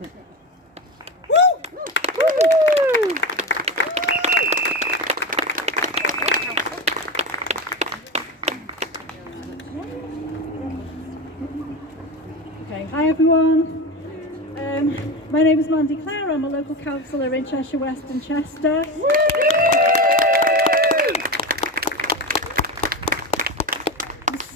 Okay, hi everyone. My name is Mandy Clare. I'm a local councillor in Cheshire West and Chester.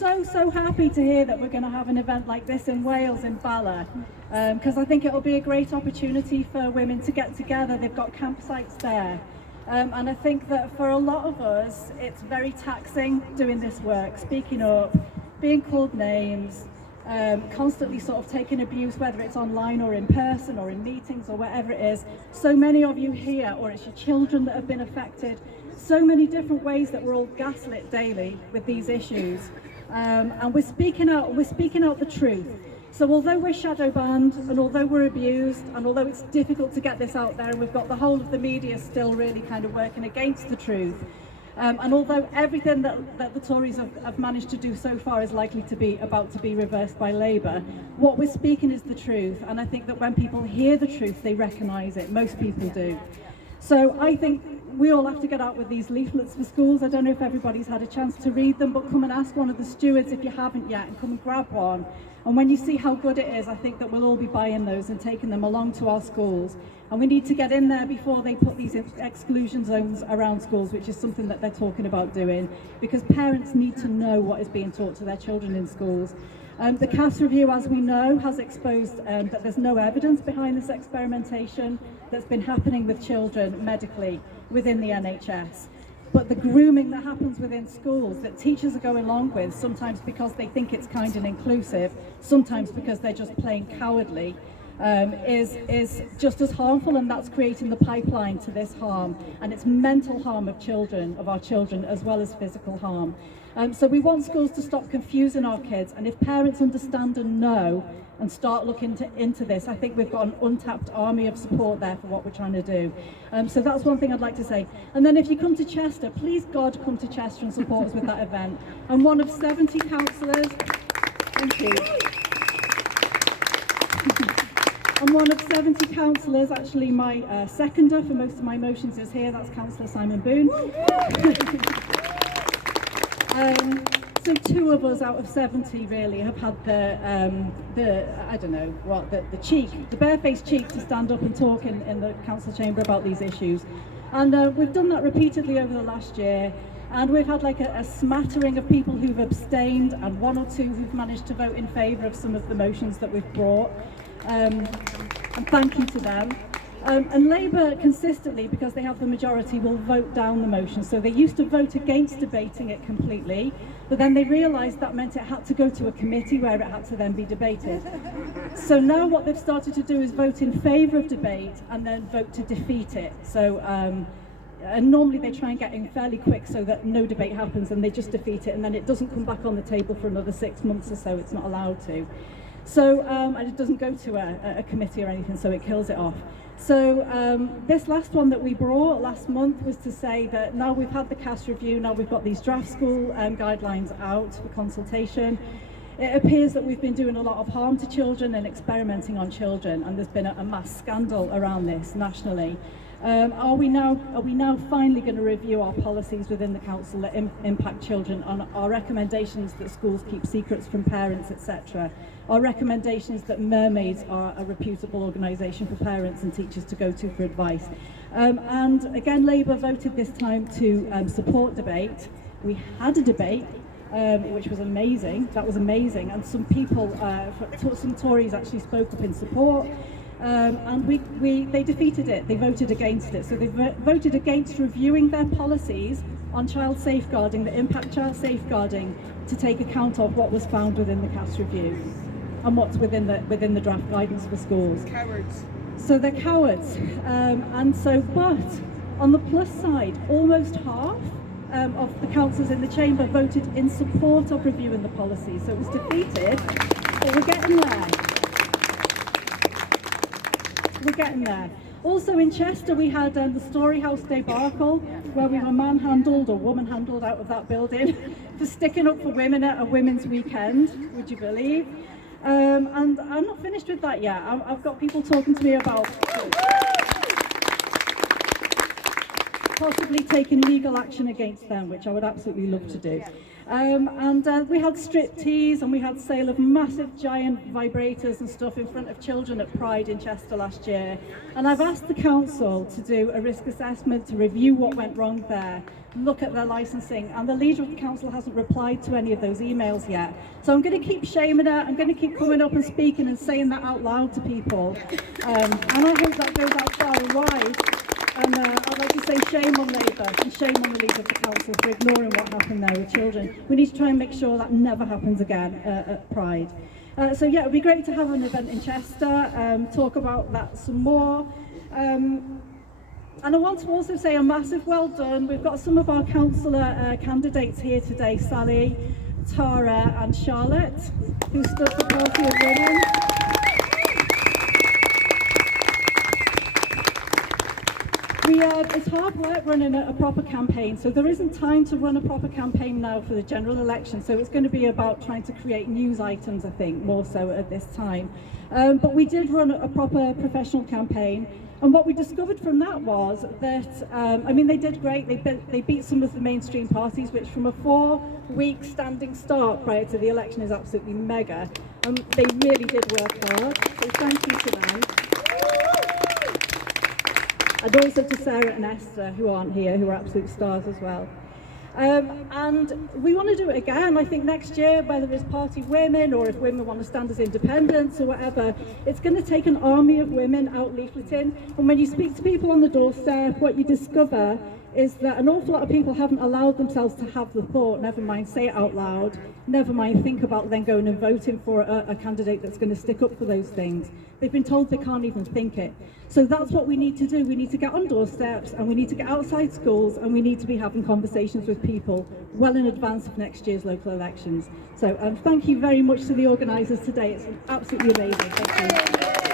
I'm so happy to hear that we're going to have an event like this in Wales, in Bala, because I think it'll be a great opportunity for women to get together. They've got campsites there. And I think that for a lot of us, it's very taxing doing this work, speaking up, being called names, constantly sort of taking abuse, whether it's online or in person or in meetings or whatever it is. So many of you here, or it's your children that have been affected, so many different ways that we're all gaslit daily with these issues. And we're speaking out the truth. So although we're shadow banned, and although we're abused, and although it's difficult to get this out there, and we've got the whole of the media still really kind of working against the truth, and although everything that the Tories have managed to do so far is likely to be about to be reversed by Labour, what we're speaking is the truth. And I think that when people hear the truth, they recognise it. Most people do. So I think we all have to get out with these leaflets for schools. I don't know if everybody's had a chance to read them, but come and ask one of the stewards if you haven't yet, and come and grab one. And when you see how good it is, I think that we'll all be buying those and taking them along to our schools. And we need to get in there before they put these exclusion zones around schools, which is something that they're talking about doing, because parents need to know what is being taught to their children in schools. The CAS review, as we know, has exposed that there's no evidence behind this experimentation that's been happening with children medically within the NHS. But the grooming that happens within schools that teachers are going along with, sometimes because they think it's kind and inclusive, sometimes because they're just plain cowardly, is just as harmful, and that's creating the pipeline to this harm. And it's mental harm of our children, as well as physical harm. So we want schools to stop confusing our kids, and if parents understand and know and start looking into this, I think we've got an untapped army of support there for what we're trying to do. So that's one thing I'd like to say. And then if you come to Chester, please God come to Chester and support us with that event. I'm one of 70 councillors. Thank you. I'm one of 70 councillors. Actually, my seconder for most of my motions is here. That's Councillor Simon Boone. So 2 of us out of 70 really have had the barefaced cheek to stand up and talk in the council chamber about these issues. And we've done that repeatedly over the last year. And we've had like a smattering of people who've abstained, and 1 or 2 who've managed to vote in favour of some of the motions that we've brought. And thank you to them. And Labour consistently, because they have the majority, will vote down the motion. So they used to vote against debating it completely, but then they realised that meant it had to go to a committee where it had to then be debated. So now what they've started to do is vote in favour of debate and then vote to defeat it. So and normally they try and get in fairly quick so that no debate happens, and they just defeat it, and then it doesn't come back on the table for another 6 months or so. It's not allowed to. So and it doesn't go to a committee or anything, so it kills it off. So this last one that we brought last month was to say that now we've had the CAS review, now we've got these draft school guidelines out for consultation. It appears that we've been doing a lot of harm to children and experimenting on children, and there's been a mass scandal around this nationally. Are we now finally going to review our policies within the council that impact children, on our recommendations that schools keep secrets from parents, etc. Our recommendations that Mermaids are a reputable organisation for parents and teachers to go to for advice. And again, Labour voted this time to support debate. We had a debate, which was amazing. That was amazing. And some people, some Tories actually spoke up in support. And they defeated it. They voted against it. So they voted against reviewing their policies on child safeguarding that impact child safeguarding, to take account of what was found within the CAS review and what's within the draft guidance for schools. Cowards. So they're cowards. But on the plus side, almost half of the councillors in the chamber voted in support of reviewing the policy. So it was defeated, but we're getting there. We're getting there. Also in Chester, we had the Story House debacle, where we were manhandled or woman-handled out of that building for sticking up for women at a women's weekend, would you believe? And I'm not finished with that yet. I've got people talking to me about possibly taking legal action against them, which I would absolutely love to do. We had striptease and we had sale of massive giant vibrators and stuff in front of children at Pride in Chester last year. And I've asked the council to do a risk assessment to review what went wrong there, look at their licensing, and the leader of the council hasn't replied to any of those emails yet. So I'm going to keep shaming her, I'm going to keep coming up and speaking and saying that out loud to people. And I hope that goes out far and wide. And I'd like to say shame on Labour and shame on the leader of the council for ignoring what happened there with children. We need to try and make sure that never happens again at Pride. So yeah, it would be great to have an event in Chester, talk about that some more. And I want to also say a massive well done. We've got some of our councillor candidates here today, Sally, Tara and Charlotte, who stood for Party of Women. It's hard work running a proper campaign, so there isn't time to run a proper campaign now for the general election, so it's going to be about trying to create news items, I think, more so at this time. But we did run a proper professional campaign, and what we discovered from that was that, I mean, they did great. They beat some of the mainstream parties, which from a 4-week standing start prior to the election is absolutely mega. They really did work hard, so thank you to them. And also to Sarah and Esther, who aren't here, who are absolute stars as well. And we want to do it again. I think next year, whether it's Party Women or if women want to stand as independents or whatever, it's going to take an army of women out leafleting. And when you speak to people on the doorstep, what you discover is that an awful lot of people haven't allowed themselves to have the thought, never mind say it out loud, never mind think about then going and voting for a candidate that's going to stick up for those things. They've been told they can't even think it. So that's what we need to do. We need to get on doorsteps and we need to get outside schools and we need to be having conversations with people well in advance of next year's local elections. So thank you very much to the organisers today. It's absolutely amazing. Thank you.